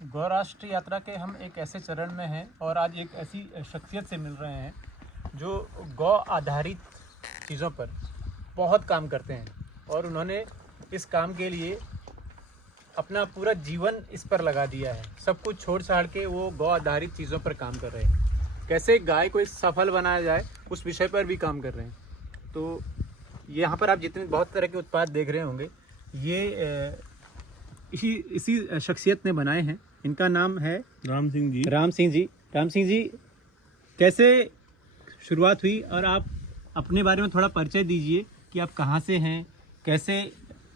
गौ राष्ट्र यात्रा के हम एक ऐसे चरण में हैं और आज एक ऐसी शख्सियत से मिल रहे हैं जो गौ आधारित चीज़ों पर बहुत काम करते हैं और उन्होंने इस काम के लिए अपना पूरा जीवन इस पर लगा दिया है। सब कुछ छोड़ छाड़ के वो गौ आधारित चीज़ों पर काम कर रहे हैं। कैसे गाय को सफल बनाया जाए उस विषय पर भी काम कर रहे हैं। तो यहाँ पर आप जितने बहुत तरह के उत्पाद देख रहे होंगे ये इसी शख्सियत ने बनाए हैं। इनका नाम है राम सिंह जी। राम सिंह जी, कैसे शुरुआत हुई और आप अपने बारे में थोड़ा परिचय दीजिए कि आप कहाँ से हैं, कैसे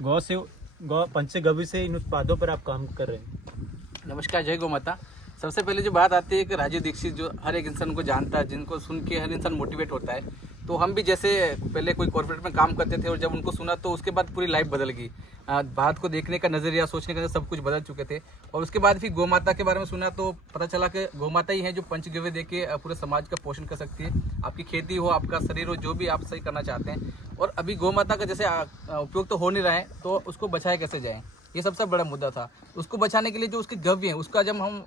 गौ पंचगव्य से इन उत्पादों पर आप काम कर रहे हैं। नमस्कार, जय गौ माता। सबसे पहले जो बात आती है कि राजीव दीक्षित जो हर एक इंसान को जानता है, जिनको सुन के हर इंसान मोटिवेट होता है, तो हम भी जैसे पहले कोई कॉर्पोरेट में काम करते थे और जब उनको सुना तो उसके बाद पूरी लाइफ बदल गई। बात को देखने का नज़रिया, सोचने का सब कुछ बदल चुके थे। और उसके बाद फिर गौ माता के बारे में सुना तो पता चला कि गौ माता ही है जो पंचगव्य दे के पूरे समाज का पोषण कर सकती है। आपकी खेती हो, आपका शरीर हो, जो भी आप सही करना चाहते हैं। और अभी गौ माता का जैसे उपयोग तो हो नहीं रहा है, तो उसको बचाया कैसे जाए, ये सबसे बड़ा मुद्दा था। उसको बचाने के लिए जो उसके गव्य है, उसका जब हम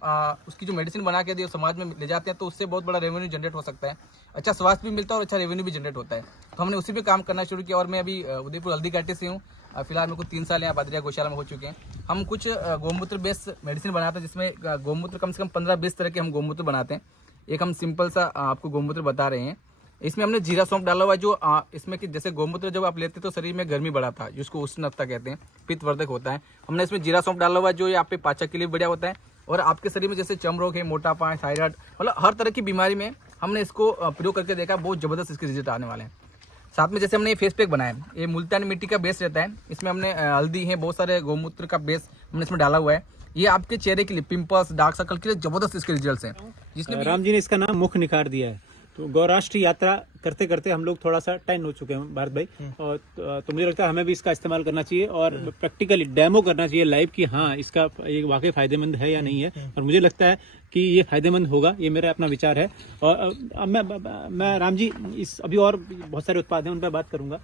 उसकी जो मेडिसिन बना के दिए समाज में ले जाते हैं तो उससे बहुत बड़ा रेवेन्यू जनरेट हो सकता है। अच्छा स्वास्थ्य भी मिलता है और अच्छा रेवेन्यू भी जनरेट होता है। तो हमने उसी पे काम करना शुरू किया। और मैं अभी उदयपुर हल्दी घाटी से हूँ। फिलहाल मेरे को 3 साल यहाँ बद्रिया गौशाला में हो चुके हैं। हम कुछ गौमूत्र बेस्ड मेडिसिन बनाते हैं, जिसमें गौमूत्र कम से कम 15-20 तरह के हम गौमूत्र बनाते हैं। एक हम सिंपल सा आपको गौमूत्र बता रहे हैं। इसमें हमने जीरा सौंफ डाला हुआ है, जो इसमें कि जैसे गौमूत्र जब आप लेते हैं तो शरीर में गर्मी बढ़ाता है, जिसको उष्णता कहते हैं, पित्तवर्धक होता है। हमने इसमें जीरा सौंफ डाला हुआ है, जो ये आप पे पाचक के लिए बढ़िया होता है। और आपके शरीर में जैसे चर्म रोग है, मोटापा है, थायराइड, मतलब हर तरह की बीमारी में हमने इसको प्रयोग करके देखा, बहुत जबरदस्त इसके रिजल्ट आने वाले हैं। साथ में जैसे हमने ये फेस पैक बनाया है, ये मुल्तानी मिट्टी का बेस रहता है। इसमें हमने हल्दी है, बहुत सारे गौमूत्र का बेस हमने इसमें डाला हुआ है। ये आपके चेहरे के लिए, पिंपल्स, डार्क सर्कल के लिए जबरदस्त इसके रिजल्ट हैं। जिसने राम जी ने इसका नाम मुख निखार दिया है। तो गौ राष्ट्र यात्रा करते करते हम लोग थोड़ा सा टाइम हो चुके हैं भारत भाई, और तो मुझे लगता है हमें भी इसका इस्तेमाल करना चाहिए और प्रैक्टिकली डेमो करना चाहिए लाइव कि हाँ इसका ये वाकई फायदेमंद है या नहीं है। और मुझे लगता है कि ये फायदेमंद होगा, ये मेरा अपना विचार है। और अब मैं राम जी, इस अभी और बहुत सारे उत्पाद हैं, उन पर बात करूंगा।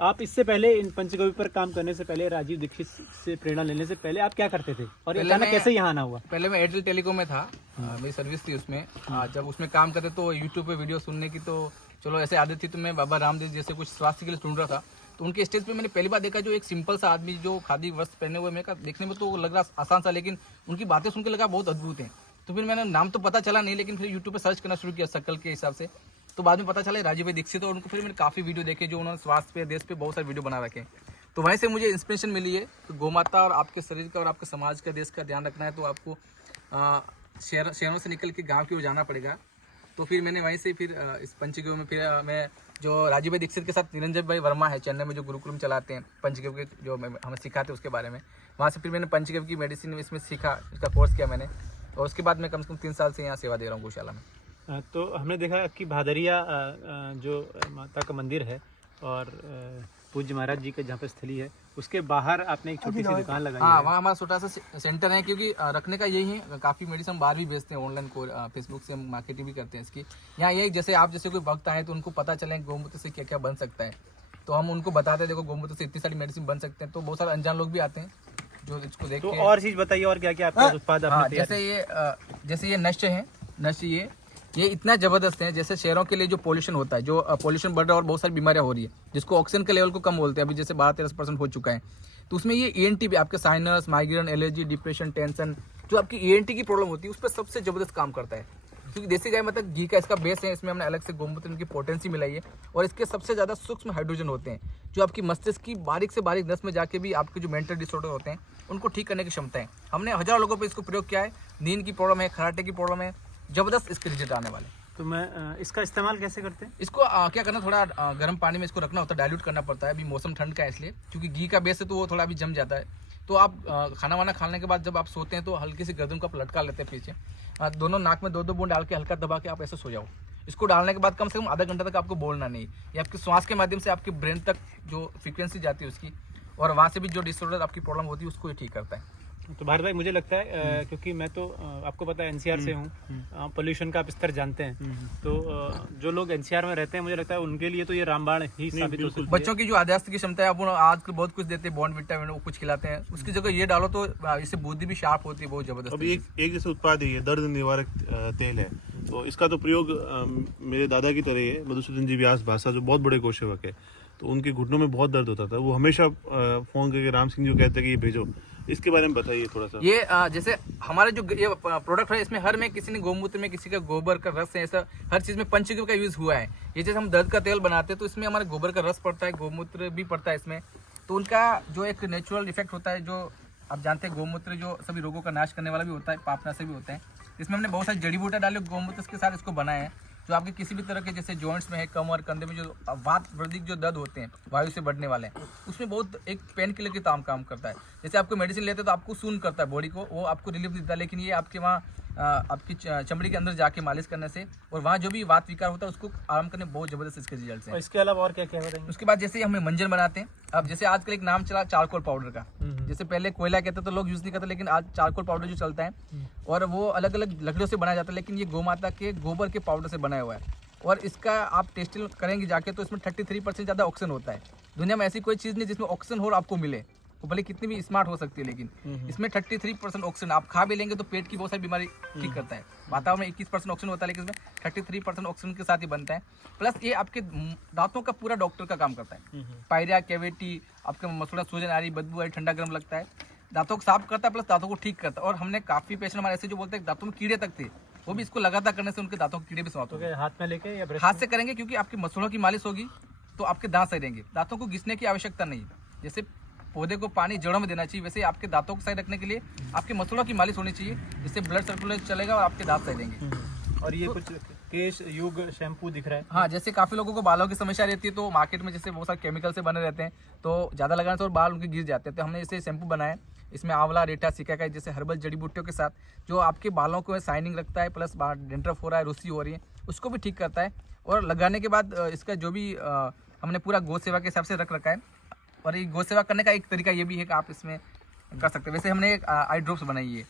आप इससे पहले इन पंचगव्य पर काम करने से पहले, राजीव दीक्षित से प्रेरणा लेने से पहले आप क्या करते थे और अचानक कैसे यहाँ आना हुआ? पहले मैं एयरटेल टेलीकॉम में था, मेरी सर्विस थी उसमें। जब उसमें काम करते तो यूट्यूब पे वीडियो सुनने की तो चलो ऐसे आदत थी, तो मैं बाबा रामदेव जैसे कुछ स्वास्थ्य के लिए सुन रहा था। तो उनके स्टेज पे मैंने पहली बार देखा, जो एक सिंपल सा आदमी जो खादी वस्त्र पहने हुए, मैं देखने में तो लग रहा आसान सा, लेकिन उनकी बातें सुन के लगा बहुत अद्भुत है। तो फिर मैंने नाम तो पता चला नहीं, लेकिन फिर यूट्यूब पे सर्च करना शुरू किया शक्ल के हिसाब से। तो बाद में पता चला राजीव भाई दीक्षित, और उनको फिर मैंने काफ़ी वीडियो देखे जो उन्होंने स्वास्थ्य पे, देश पे बहुत सारे वीडियो बना रखे। तो वहीं से मुझे इंस्पिरेशन मिली है कि गौ माता और आपके शरीर का और आपके समाज का, देश का ध्यान रखना है तो आपको शहरों से निकल के गाँव की ओर जाना पड़ेगा। तो फिर मैंने वहीं से फिर इस पंचगव्य में फिर मैं जो राजीव भाई दीक्षित के साथ निरंजन भाई वर्मा है चेन्नई में, जो गुरुकुलम चलाते हैं पंचगव्य के, जो हमें सिखाते हैं उसके बारे में, वहाँ से फिर मैंने पंचगव्य की मेडिसिन इसमें सीखा, इसका कोर्स किया मैंने। और उसके बाद मैं कम से कम 3 साल से यहाँ सेवा दे रहा हूँ गौशाला में। तो हमने देखा कि भादरिया जो माता का मंदिर है और पूज्य महाराज जी का जहाँ पर स्थली है, उसके बाहर आपने एक छोटी सी दुकान लगाई हाँ, है। वहाँ हमारा छोटा सा सेंटर है, क्योंकि रखने का यही है। काफ़ी मेडिसिन बाहर भी बेचते हैं, ऑनलाइन को फेसबुक से मार्केटिंग भी करते हैं इसकी। यहाँ यही जैसे आप जैसे कोई भक्त आए तो उनको पता चले गौमूत्र से क्या क्या बन सकता है, तो हम उनको बताते हैं देखो गौमूत्र से इतनी सारी मेडिसिन बन सकते हैं। तो बहुत सारे अनजान लोग भी आते हैं जो इसको देख तो के। और चीज़ बताइए, और क्या क्या आपका उत्पाद आपने तैयार जैसे ये नष्ट है, नष्ट ये इतना जबरदस्त है। जैसे शहरों के लिए जो पोल्यूशन होता है, जो पोल्यूशन बढ़ रहा है और बहुत सारी बीमारियां हो रही है, जिसको ऑक्सीजन के लेवल को कम बोलते हैं, अभी जैसे 12-13% हो चुका है। तो उसमें ये ENT भी, आपके sinus, migraine, allergy, depression, tension, जो आपकी ENT की प्रॉब्लम होती है उस पर सबसे जबरदस्त काम करता है। क्योंकि देसी गाय मतलब घी का इसका बेस है, इसमें हमने अलग से गौमूत्र की पोटेंसी मिलाई है। और इसके सबसे ज़्यादा सूक्ष्म हाइड्रोजन होते हैं, जो आपकी मस्तिष्क की बारीक से बारीक नस में जाके भी आपके जो मेंटल डिसऑर्डर होते हैं उनको ठीक करने की क्षमता है। हमने हजारों लोगों पर इसको प्रयोग किया है। नींद की प्रॉब्लम है, खराटे की प्रॉब्लम है, जबरदस्त इसके रिजल्ट आने वाले। तो मैं इसका इस्तेमाल कैसे करते हैं? इसको क्या करना, थोड़ा गर्म पानी में इसको रखना होता है, डाइल्यूट करना पड़ता है। अभी मौसम ठंड का है इसलिए, क्योंकि घी का बेस है तो वो थोड़ा अभी जम जाता है। तो आप खाना वाना खाने के बाद जब आप सोते हैं तो हल्की सी गर्दन को आप लटका लेते हैं पीछे, दोनों नाक में 2-2 बूंद डाल के हल्का दबा के आप ऐसे सो जाओ। इसको डालने के बाद कम से कम आधा घंटा तक आपको बोलना नहीं, ये आपके श्वास के माध्यम से आपके ब्रेन तक जो फ्रीक्वेंसी जाती है उसकी, और वहाँ से भी जो डिसऑर्डर आपकी प्रॉब्लम होती है उसको ये ठीक करता है। तो भारत भाई मुझे लगता है क्योंकि मैं तो आपको पता है एनसीआर से हूँ, पोल्यूशन का आप स्तर जानते हैं, तो जो लोग एनसीआर में रहते हैं मुझे लगता है उनके लिए तो ये रामबाण ही साबित हो सकती है। बच्चों की जो याददाश्त की क्षमता है, आप आजकल बहुत कुछ देते हैं, बॉर्नविटा वो कुछ खिलाते हैं, उसकी जगह ये डालो तो इससे बुद्धि भी शार्प होती है, बहुत जबरदस्त। अभी एक जैसे उत्पाद है ये दर्द निवारक तेल है, तो इसका तो प्रयोग मेरे दादा की तरह ही है, मधुसूदन जी व्यास भाषा जो बहुत बड़े गौसेवक है, तो उनके घुटनों में बहुत दर्द होता था, वो हमेशा फोन करके राम सिंह जी को कहते हैं कि ये भेजो। इसके बारे में बताइए थोड़ा सा। ये जैसे हमारे जो ये प्रोडक्ट है, इसमें हर में किसी ने गौमूत्र में, किसी का गोबर का रस है, ऐसा हर चीज में पंचगव्य का यूज हुआ है। ये जैसे हम दर्द का तेल बनाते हैं तो इसमें हमारे गोबर का रस पड़ता है, गौमूत्र भी पड़ता है इसमें, तो उनका जो एक नेचुरल इफेक्ट होता है, जो आप जानते हैं गौमूत्र जो सभी रोगों का नाश करने वाला भी होता है, पापनाशक भी होता है। इसमें हमने बहुत सारी जड़ी बूटियां डाले गौमूत्र के साथ इसको बनाया है, जो आपके किसी भी तरह के जैसे जॉइंट्स में है, कमर कंधे में जो वात वर्धिक जो दर्द होते हैं वायु से बढ़ने वाले हैं, उसमें बहुत एक पेन किलर की काम करता है। जैसे आपको मेडिसिन लेते हैं तो आपको सून करता है बॉडी को, वो आपको रिलीफ देता है, लेकिन ये आपके वहाँ आपकी चमड़ी के अंदर जाके मालिश करने से और वहाँ जो भी वात विकार होता है उसको आराम करने बहुत जबरदस्त इसके रिजल्ट हैं। इसके अलावा और क्या क्या बताएंगे? उसके बाद जैसे हम मंजन बनाते हैं, अब जैसे आजकल एक नाम चला चारकोल पाउडर का, जैसे पहले कोयला कहते तो लोग यूज नहीं करते, लेकिन आज चारकोल पाउडर जो चलता है और वो अलग अलग लकड़ियों से बनाया जाता है, लेकिन ये गौ माता के गोबर के पाउडर से बनाया हुआ है। और इसका आप टेस्ट करेंगे जाके तो इसमें 33% ज़्यादा ऑक्सीजन होता है। दुनिया में ऐसी कोई चीज़ नहीं जिसमें ऑक्सीजन हो और आपको मिले, वो भले कितनी भी स्मार्ट हो सकती है, लेकिन इसमें 33% ऑक्सीजन आप खा भी लेंगे तो पेट की बहुत सारी बीमारी ठीक करता है। वातावरण में 21% ऑक्सीजन होता है, लेकिन इसमें 33% ऑक्सीजन के साथ ही बनता है। प्लस ये आपके दांतों का पूरा डॉक्टर का काम करता है। पायरिया, कैविटी, आपके मसूड़ा, सूजन आ रही, बदबू आ रही, ठंडा गर्म लगता है, दांतों को साफ करता है, प्लस दांतों को ठीक करता है। और हमने काफ़ी पेशेंट हमारे ऐसे जो बोलते हैं दांतों में कीड़े तक थे, वो भी इसको लगातार करने से उनके दांतों के कीड़े भी समाप्त हो गए। हाथ में लेके या हाथ से करेंगे क्योंकि आपकी मसूड़ों की मालिश होगी तो आपके दांत सही रहेंगे, दांतों को घिसने की आवश्यकता नहीं। जैसे पौधे को पानी जड़ों में देना चाहिए, वैसे आपके दांतों को सही रखने के लिए आपके मसूड़ों की मालिश होनी चाहिए, जिससे ब्लड सर्कुलेशन चलेगा और आपके दांत सही रहेंगे। और ये कुछ केश युग शैम्पू दिख रहा है। हाँ, जैसे काफ़ी लोगों को बालों की समस्या रहती है, तो मार्केट में जैसे बहुत सारे केमिकल से बने रहते हैं, तो ज़्यादा लगाने से और बाल उनके गिर जाते हैं, तो हमने इसे शैम्पू बनाया। इसमें आंवला, रेठा, सिकाकाई जैसे हर्बल जड़ी बूटियों के साथ जो आपके बालों को शाइनिंग रखता है, प्लस डेंड्रफ हो रहा है, रुसी हो रही है, उसको भी ठीक करता है। और लगाने के बाद इसका जो भी हमने पूरा गौ सेवा के हिसाब से रख रखा है। और ये गौ सेवा करने का एक तरीका ये भी है कि आप इसमें कर सकते हैं। वैसे हमने एक आई ड्रॉप्स बनाई है।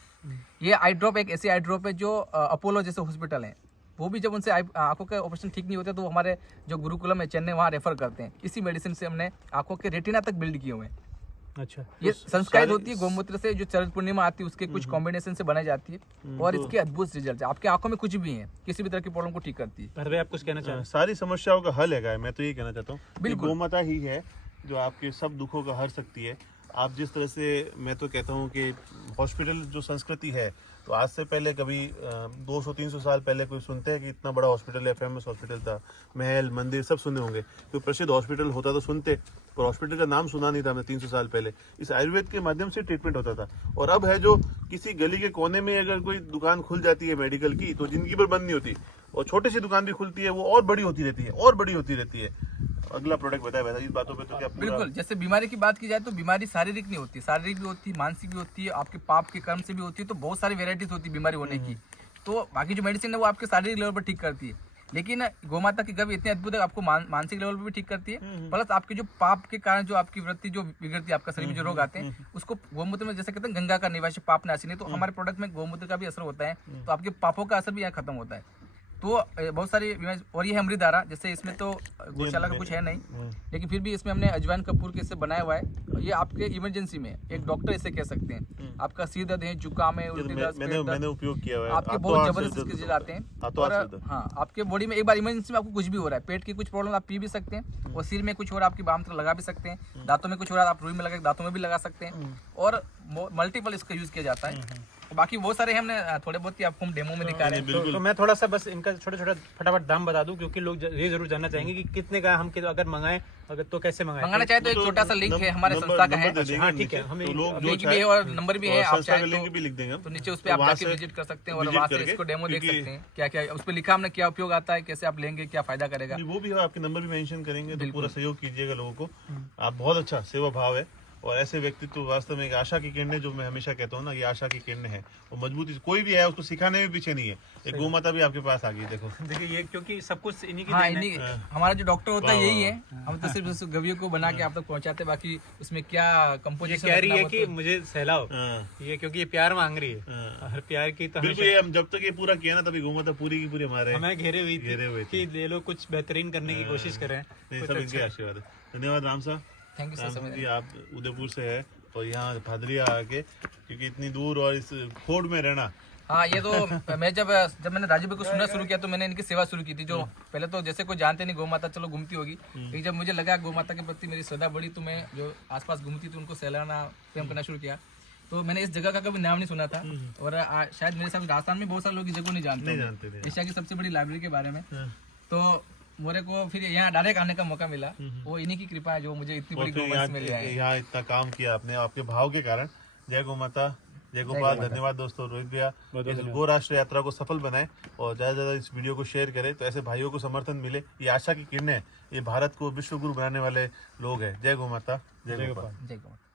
ये आई ड्रॉप एक ऐसी आई ड्रॉप है जो अपोलो जैसे हॉस्पिटल है, वो भी जब उनसे आंखों के ऑपरेशन ठीक नहीं होते तो हमारे जो गुरुकुलम है चेन्नई, वहाँ रेफर करते हैं। इसी मेडिसिन से हमने आंखों के रेटिना तक बिल्ड किए हुए हैं। अच्छा, ये संस्कारित होती है गौमूत्र से, जो चरक पूर्णिमा आती है उसके कुछ कॉम्बिनेशन से बनाई जाती है, और इसके अद्भुत रिजल्ट है। आपके आंखों में कुछ भी है, किसी भी तरह की प्रॉब्लम को ठीक करती है। भाई आप कुछ कहना चाहें? सारी समस्याओं का हल है, मैं तो ये कहना चाहता हूँ, बिल्कुल। गौ माता ही है जो आपके सब दुखों का हर सकती है। आप जिस तरह से, मैं तो कहता हूँ कि हॉस्पिटल जो संस्कृति है, तो आज से पहले कभी 200-300 साल पहले कोई सुनते हैं कि इतना बड़ा हॉस्पिटल है, फेमस हॉस्पिटल था, महल मंदिर सब सुने होंगे, कोई प्रसिद्ध हॉस्पिटल होता तो सुनते, पर हॉस्पिटल का नाम सुना नहीं था हमने 300 साल पहले। इस आयुर्वेद के माध्यम से ट्रीटमेंट होता था। और अब है जो किसी गली के कोने में अगर कोई दुकान खुल जाती है मेडिकल की, तो जिंदगी भर बंद नहीं होती, और छोटी सी दुकान भी खुलती है, वो और बड़ी होती रहती है, और बड़ी होती रहती है। अगला प्रोडक्ट बताया वैसा, इस बातों पे तो क्या बिल्कुल। जैसे बीमारी की बात की जाए तो बीमारी शारीरिक नहीं होती, शारीरिक भी होती है, मानसिक भी होती है, आपके पाप के कर्म से भी होती है, तो बहुत सारी वेराइटीज होती है बीमारी होने की। तो बाकी जो मेडिसिन है वो आपके शारीरिक लेवल पर ठीक करती है, लेकिन गौमाता की गवि इतनी अद्भुत है, आपको मानसिक लेवल पर भी ठीक करती है, प्लस आपके जो पाप के कारण जो आपकी वृत्ति जो बिगड़ती है, आपका शरीर में जो रोग आते हैं, उसको गौमूत्र में जैसे कहते हैं गंगा का निवासी पाप नाशिनी, तो हमारे प्रोडक्ट में गौमूत्र का भी असर होता है, तो आपके पापों का असर भी यहाँ खत्म होता है। तो बहुत सारी बीमारी। और ये है अमृतधारा, जैसे इसमें तो गौशाला का कुछ है नहीं, लेकिन फिर भी इसमें हमने अजवाइन कपूर के इससे बनाया हुआ है। ये आपके इमरजेंसी में एक डॉक्टर इसे कह सकते हैं, आपका सिर दर्द है, जुकाम है, उल्टी दर्द, मैंने उपयोग किया हुआ है, आपके बहुत जबरदस्त इसके रिजल्ट आते हैं। और हाँ, आपके बॉडी में एक बार इमरजेंसी में आपको कुछ भी हो रहा है, पेट की कुछ प्रॉब्लम आप पी भी सकते हैं, और सिर में कुछ हो रहा है आपकी बाम तक लगा भी सकते हैं, दांतों में कुछ हो रहा है आप रुई में लगा दांतों में भी लगा सकते हैं, और मल्टीपल इसका यूज किया जाता है। बाकी बहुत सारे हमने थोड़े बहुत ही आपको हम डेमो में दिखा रहे हैं। तो मैं थोड़ा सा बस इनका छोटा छोटा फटाफट दाम बता दूं, क्योंकि लोग ये जरूर जानना चाहेंगे कि कितने का हम अगर मंगाएं, अगर तो कैसे मंगाना चाहे तो एक छोटा सा लिंक है हमारे संस्था का है। हाँ ठीक है, हमें लिंक भी है और नंबर भी है, आप चाहे लिंक भी लिख देंगे तो नीचे उस पर आप जाके विजिट कर सकते हैं और वहाँ से इसको डेमो देख सकते हैं, क्या क्या उस पर लिखा हमने, क्या उपयोग आता है, कैसे आप लेंगे, क्या फायदा करेगा, वो भी आपके नंबर भी मेंशन करेंगे, तो पूरा सहयोग कीजिएगा लोगों को। आप बहुत अच्छा सेवा भाव है, और ऐसे व्यक्तित्व वास्तव में एक आशा की किरण है, जो मैं हमेशा कहता हूँ ना, ये आशा की किरण है। और मजबूती कोई भी है उसको सिखाने में पीछे नहीं है। एक गौ माता भी आपके पास आ गई, देखो। देखिए ये क्योंकि सब कुछ इन्हीं की हाँ, देन है। इन्हीं हमारा जो डॉक्टर होता है यही है, हम तो सिर्फ उस गवियों को बना के आप तक पहुंचाते, बाकी उसमें क्या ये कंपोजिशन कह रही है कि मुझे सहलाओ, हाँ। ये क्योंकि ये प्यार मांग रही है, हाँ। और प्यार की तो बिल्कुल, ये हम जब तक ये पूरा किया ना, तभी गौ माता पूरी की पूरी हमारे हमें घेरे हुई घेरे हुए थी कि ये लोग कुछ बेहतरीन करने की कोशिश कर रहे हैं। नहीं, कुछ सब अच्छा- इनके आशीर्वाद है। धन्यवाद Ram sahab. Thank you Ram sir. जी, आप उदयपुर से है और यहाँ भादरिया आके, क्योंकि इतनी दूर और इस खोड़ में रहना। हाँ, ये तो मैं जब मैंने राजू भाई को सुनना शुरू किया तो मैंने इनकी सेवा शुरू की थी। जो पहले तो जैसे कोई जानते नहीं, गौ माता चलो घूमती होगी, लेकिन जब मुझे लगा गौ माता के प्रति मेरी श्रद्धा बढ़ी, तो मैं जो आसपास घूमती थी उनको सहलाना प्रेम करना शुरू किया। तो मैंने इस जगह का कभी नाम नहीं सुना था, और शायद मेरे साथ राजस्थान में बहुत सारे लोग इस जगह नहीं जानते थे। एशिया की सबसे बड़ी लाइब्रेरी के बारे में। तो मेरे को फिर यहाँ डायरेक्ट आने का मौका मिला, वो इन्हीं की कृपा है जो मुझे इतनी और बड़ी फिर गौ में ले आए। यहाँ इतना काम किया आपने, आपके भाव के कारण। जय गौ माता, जय गोपाल। धन्यवाद दोस्तों, रोहित भैया इस गो राष्ट्र यात्रा को सफल बनाए और ज्यादा से ज्यादा इस वीडियो को शेयर करें, तो ऐसे भाइयों को समर्थन मिले। ये आशा की किरणें, ये भारत को विश्व गुरु बनाने वाले लोग हैं। जय गौ माता, जय गोपाल। जय गौ माता।